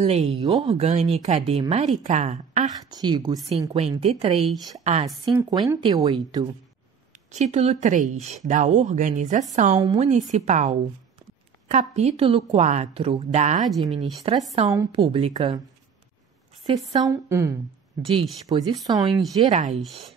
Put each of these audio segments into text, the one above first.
Lei Orgânica de Maricá, artigo 53 a 58. Título 3 da Organização Municipal. Capítulo 4 da Administração Pública. Seção 1. Disposições Gerais.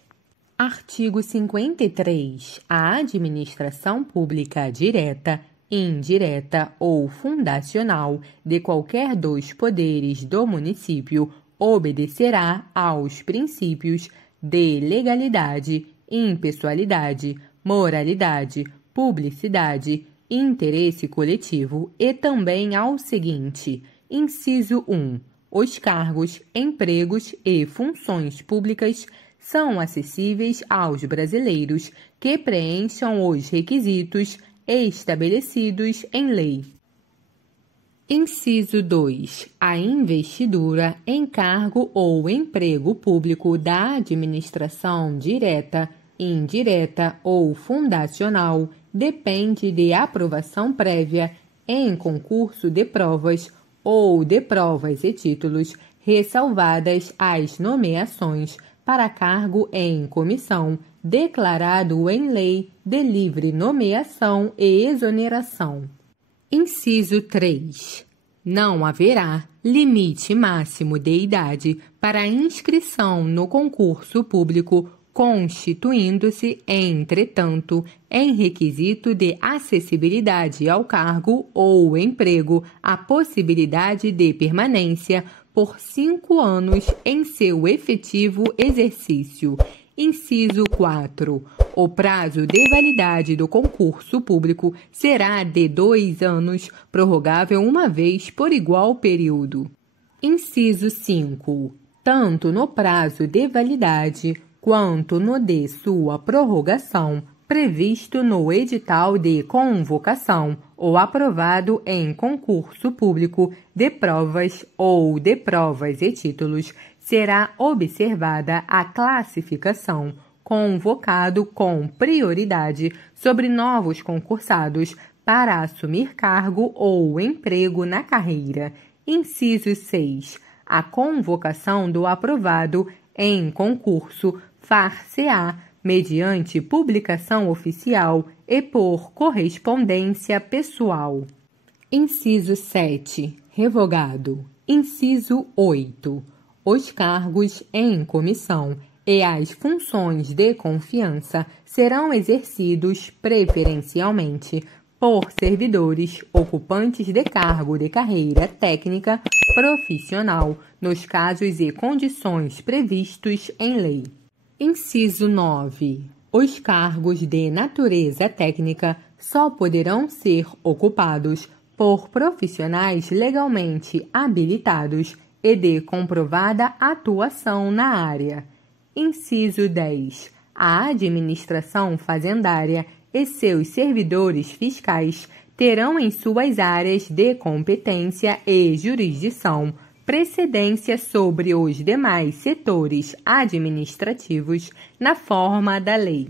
Artigo 53. A administração pública direta, indireta ou fundacional de qualquer dos poderes do município obedecerá aos princípios de legalidade, impessoalidade, moralidade, publicidade, interesse coletivo e também ao seguinte: inciso 1. Os cargos, empregos e funções públicas são acessíveis aos brasileiros que preencham os requisitos estabelecidos em lei. Inciso 2. A investidura em cargo ou emprego público da administração direta, indireta ou fundacional depende de aprovação prévia em concurso de provas ou de provas e títulos, ressalvadas as nomeações para cargo em comissão, declarado em lei de livre nomeação e exoneração. Inciso 3. Não haverá limite máximo de idade para inscrição no concurso público, constituindo-se, entretanto, em requisito de acessibilidade ao cargo ou emprego a possibilidade de permanência por 5 anos em seu efetivo exercício. Inciso 4. O prazo de validade do concurso público será de 2 anos, prorrogável uma vez por igual período. Inciso 5. Tanto no prazo de validade quanto no de sua prorrogação, previsto no edital de convocação ou aprovado em concurso público de provas ou de provas e títulos, será observada a classificação convocado com prioridade sobre novos concursados para assumir cargo ou emprego na carreira. Inciso 6. A convocação do aprovado em concurso far-se-á mediante publicação oficial e por correspondência pessoal. Inciso 7. Revogado. Inciso 8. Os cargos em comissão e as funções de confiança serão exercidos preferencialmente por servidores ocupantes de cargo de carreira técnica profissional, nos casos e condições previstos em lei. Inciso 9. Os cargos de natureza técnica só poderão ser ocupados por profissionais legalmente habilitados e de comprovada atuação na área. Inciso 10. A administração fazendária e seus servidores fiscais terão em suas áreas de competência e jurisdição precedência sobre os demais setores administrativos na forma da lei.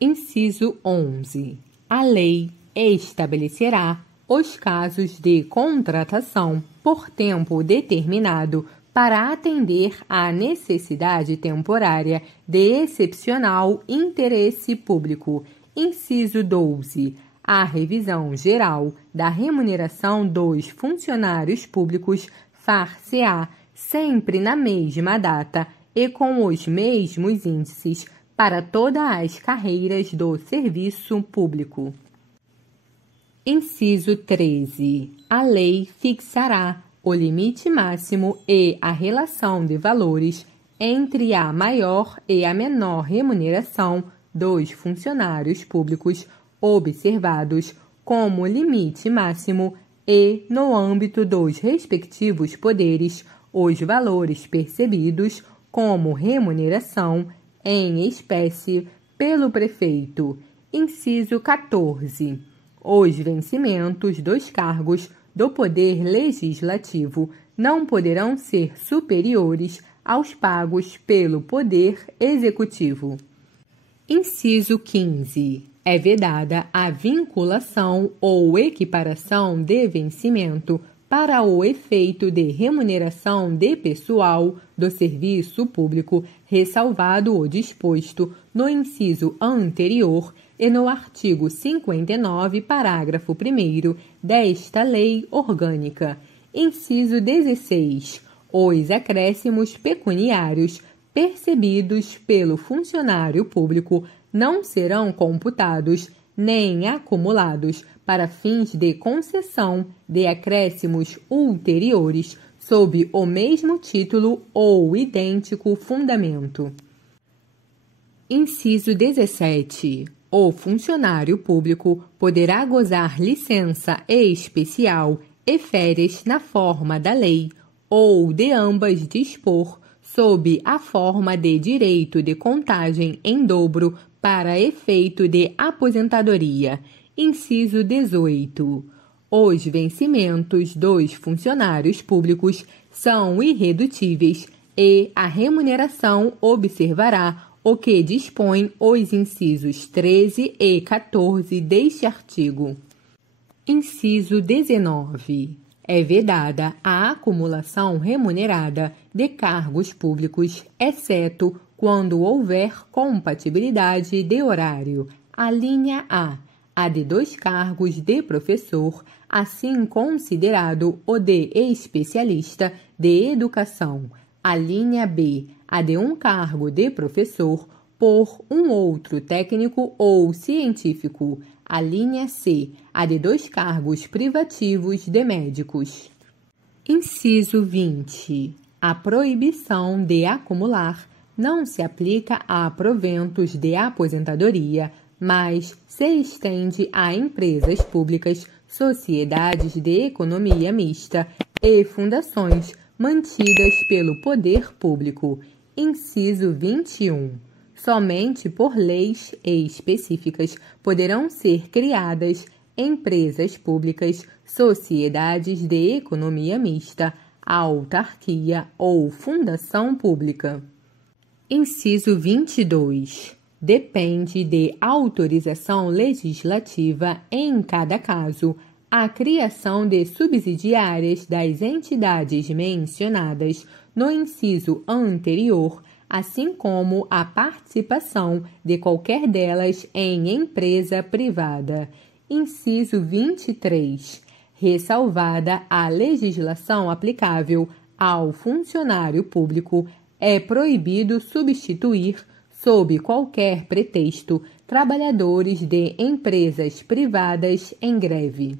Inciso 11. A lei estabelecerá os casos de contratação por tempo determinado para atender à necessidade temporária de excepcional interesse público. Inciso 12. A revisão geral da remuneração dos funcionários públicos far-se-á sempre na mesma data e com os mesmos índices para todas as carreiras do serviço público. Inciso 13. A lei fixará o limite máximo e a relação de valores entre a maior e a menor remuneração dos funcionários públicos observados como limite máximo e, no âmbito dos respectivos poderes, os valores percebidos como remuneração em espécie pelo prefeito. Inciso 14. Os vencimentos dos cargos do Poder Legislativo não poderão ser superiores aos pagos pelo Poder Executivo. Inciso 15. É vedada a vinculação ou equiparação de vencimento para o efeito de remuneração de pessoal do serviço público, ressalvado o disposto no inciso anterior e no artigo 59, parágrafo 1º desta Lei Orgânica. Inciso 16. Os acréscimos pecuniários percebidos pelo funcionário público não serão computados nem acumulados para fins de concessão de acréscimos ulteriores sob o mesmo título ou idêntico fundamento. Inciso 17. O funcionário público poderá gozar licença especial e férias na forma da lei ou de ambas dispor sob a forma de direito de contagem em dobro para efeito de aposentadoria. Inciso 18. Os vencimentos dos funcionários públicos são irredutíveis e a remuneração observará o que dispõe os incisos 13 e 14 deste artigo. Inciso 19. É vedada a acumulação remunerada de cargos públicos, exceto quando houver compatibilidade de horário. A linha A de 2 cargos de professor, assim considerado o de especialista de educação. A linha B, a de 1 cargo de professor por um outro técnico ou científico. A linha C, a de 2 cargos privativos de médicos. Inciso 20. A proibição de acumular não se aplica a proventos de aposentadoria, mas se estende a empresas públicas, sociedades de economia mista e fundações mantidas pelo poder público. Inciso 21. Somente por leis específicas poderão ser criadas empresas públicas, sociedades de economia mista, autarquia ou fundação pública. Inciso 22. Depende de autorização legislativa, em cada caso, a criação de subsidiárias das entidades mencionadas no inciso anterior, assim como a participação de qualquer delas em empresa privada. Inciso 23. Ressalvada a legislação aplicável ao funcionário público, é proibido substituir, sob qualquer pretexto, trabalhadores de empresas privadas em greve.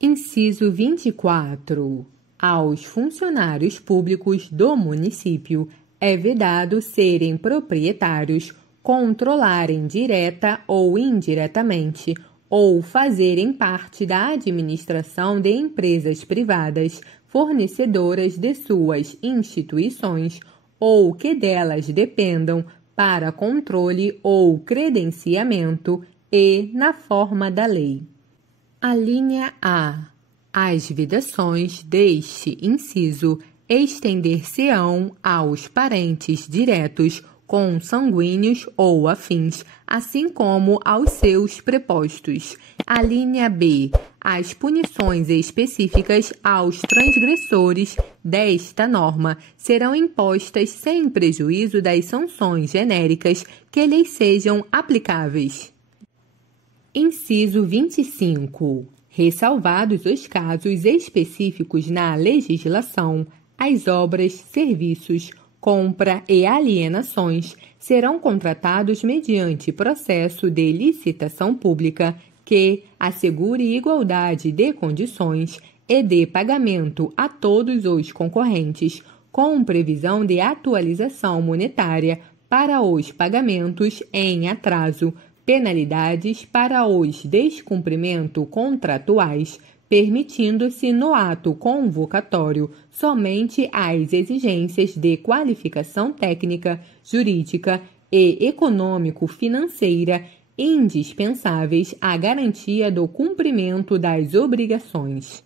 Inciso 24. Aos funcionários públicos do município é vedado serem proprietários, controlarem direta ou indiretamente, ou fazerem parte da administração de empresas privadas fornecedoras de suas instituições ou que delas dependam para controle ou credenciamento e na forma da lei. A linha A. As vedações deste inciso estender-se-ão aos parentes diretos, consanguíneos ou afins, assim como aos seus prepostos. A linha B. As punições específicas aos transgressores desta norma serão impostas sem prejuízo das sanções genéricas que lhes sejam aplicáveis. Inciso 25. Ressalvados os casos específicos na legislação, as obras, serviços, compra e alienações serão contratados mediante processo de licitação pública que assegure igualdade de condições e de pagamento a todos os concorrentes, com previsão de atualização monetária para os pagamentos em atraso, penalidades para os descumprimentos contratuais, permitindo-se no ato convocatório somente as exigências de qualificação técnica, jurídica e econômico-financeira indispensáveis à garantia do cumprimento das obrigações.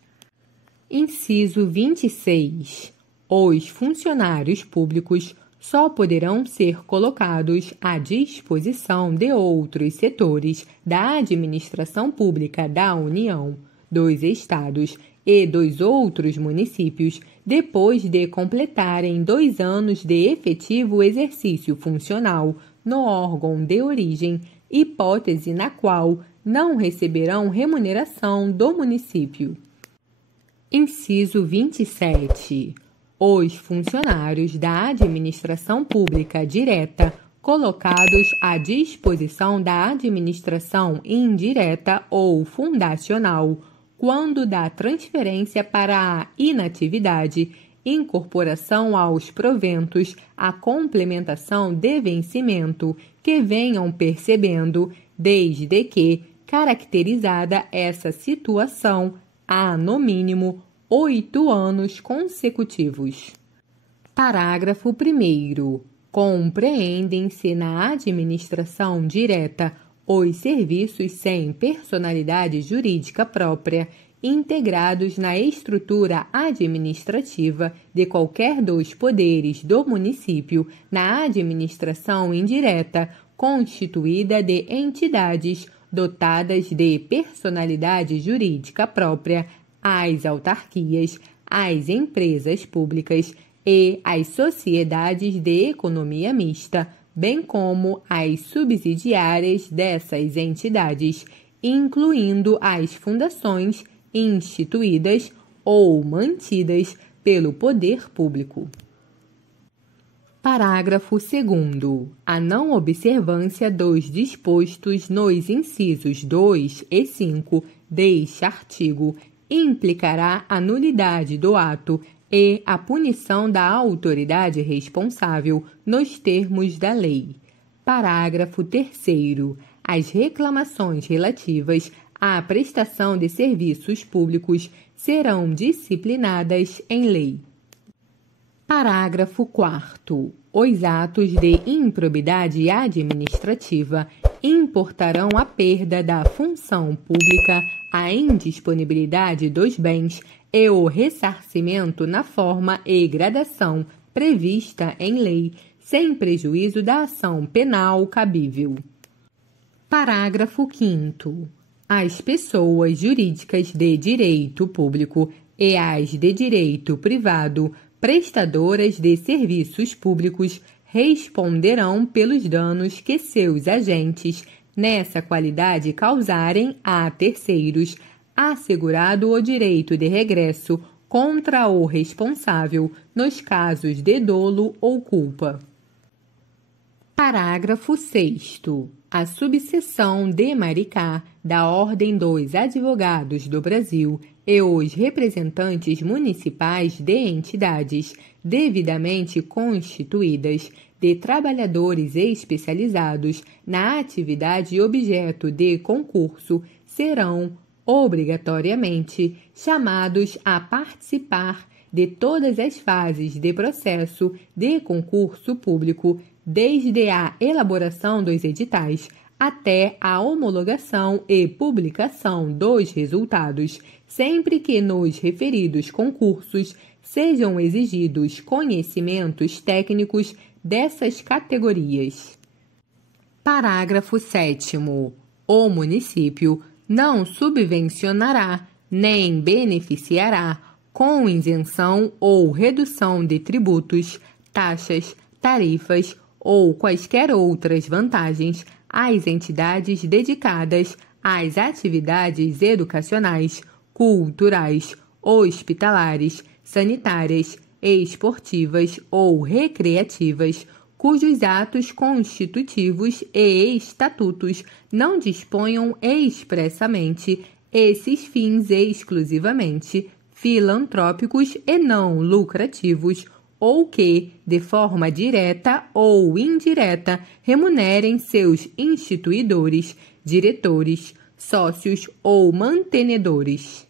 Inciso 26. Os funcionários públicos só poderão ser colocados à disposição de outros setores da administração pública da União, dos Estados e dos outros municípios, depois de completarem 2 anos de efetivo exercício funcional no órgão de origem, hipótese na qual não receberão remuneração do município. Inciso 27. Os funcionários da administração pública direta colocados à disposição da administração indireta ou fundacional, quando da transferência para a inatividade, incorporação aos proventos, a complementação de vencimento, que venham percebendo, desde que, caracterizada essa situação, há, no mínimo, 8 anos consecutivos. Parágrafo 1º. Compreendem-se na administração direta os serviços sem personalidade jurídica própria, integrados na estrutura administrativa de qualquer dos poderes do município, na administração indireta, constituída de entidades dotadas de personalidade jurídica própria, as autarquias, as empresas públicas e as sociedades de economia mista, bem como as subsidiárias dessas entidades, incluindo as fundações instituídas ou mantidas pelo poder público. Parágrafo 2º. A não observância dos dispostos nos incisos 2 e 5 deste artigo implicará a nulidade do ato e a punição da autoridade responsável nos termos da lei. Parágrafo 3º. As reclamações relativas à prestação de serviços públicos serão disciplinadas em lei. Parágrafo 4º. Os atos de improbidade administrativa importarão a perda da função pública, a indisponibilidade dos bens e o ressarcimento na forma e gradação prevista em lei, sem prejuízo da ação penal cabível. Parágrafo 5º. As pessoas jurídicas de direito público e as de direito privado prestadoras de serviços públicos responderão pelos danos que seus agentes, nessa qualidade, causarem a terceiros, assegurado o direito de regresso contra o responsável nos casos de dolo ou culpa. Parágrafo 6º. A subseção de Maricá da Ordem dos Advogados do Brasil e os representantes municipais de entidades devidamente constituídas de trabalhadores especializados na atividade objeto de concurso serão, obrigatoriamente, chamados a participar de todas as fases de processo de concurso público, desde a elaboração dos editais até a homologação e publicação dos resultados, sempre que nos referidos concursos sejam exigidos conhecimentos técnicos dessas categorias. Parágrafo 7º. O município não subvencionará nem beneficiará com isenção ou redução de tributos, taxas, tarifas ou quaisquer outras vantagens às entidades dedicadas às atividades educacionais, culturais, hospitalares, sanitárias, esportivas ou recreativas, cujos atos constitutivos e estatutos não disponham expressamente esses fins exclusivamente filantrópicos e não lucrativos, ou que, de forma direta ou indireta, remunerem seus instituidores, diretores, sócios ou mantenedores.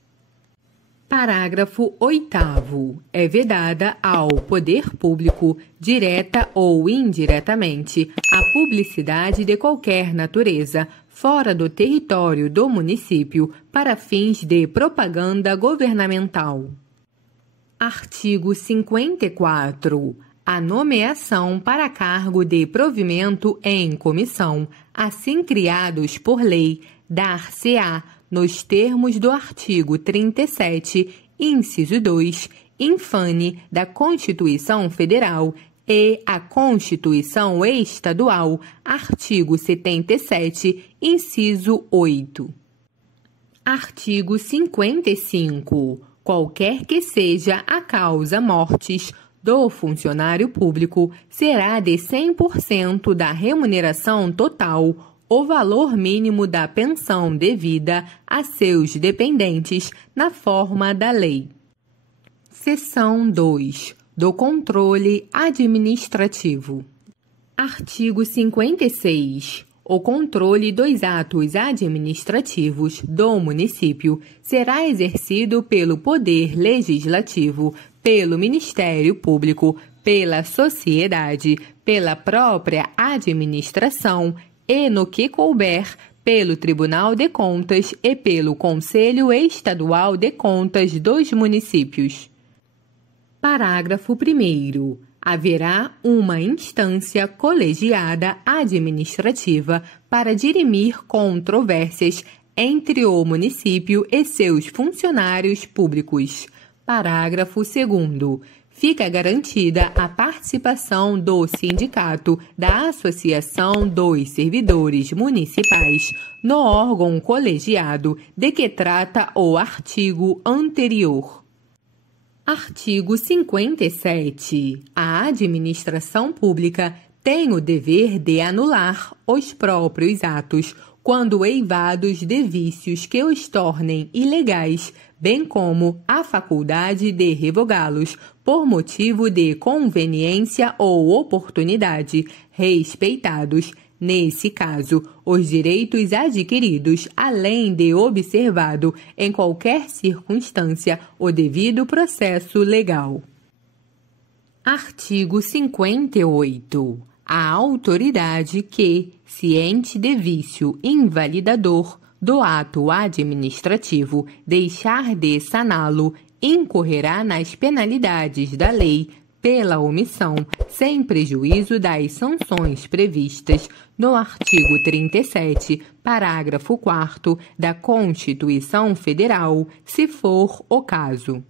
Parágrafo 8º. É vedada ao poder público, direta ou indiretamente, a publicidade de qualquer natureza, fora do território do município, para fins de propaganda governamental. Artigo 54. A nomeação para cargo de provimento em comissão, assim criados por lei, dar-se-á nos termos do artigo 37, inciso 2, infane da Constituição Federal e a Constituição Estadual, artigo 77, inciso 8. Artigo 55. Qualquer que seja a causa mortis do funcionário público, será de 100% da remuneração total o valor mínimo da pensão devida a seus dependentes na forma da lei. Seção 2. Do controle administrativo. Artigo 56. O controle dos atos administrativos do município será exercido pelo Poder Legislativo, pelo Ministério Público, pela sociedade, pela própria administração e, no que couber, pelo Tribunal de Contas e pelo Conselho Estadual de Contas dos municípios. Parágrafo 1º. Haverá uma instância colegiada administrativa para dirimir controvérsias entre o município e seus funcionários públicos. Parágrafo 2º. Fica garantida a participação do sindicato da Associação dos Servidores Municipais no órgão colegiado de que trata o artigo anterior. Artigo 57. A administração pública tem o dever de anular os próprios atos quando eivados de vícios que os tornem ilegais, bem como a faculdade de revogá-los por motivo de conveniência ou oportunidade, respeitados, nesse caso, os direitos adquiridos, além de observado, em qualquer circunstância, o devido processo legal. Artigo 58. A autoridade que, ciente de vício invalidador do ato administrativo, deixar de saná-lo, incorrerá nas penalidades da lei pela omissão, sem prejuízo das sanções previstas no artigo 37, parágrafo 4º da Constituição Federal, se for o caso.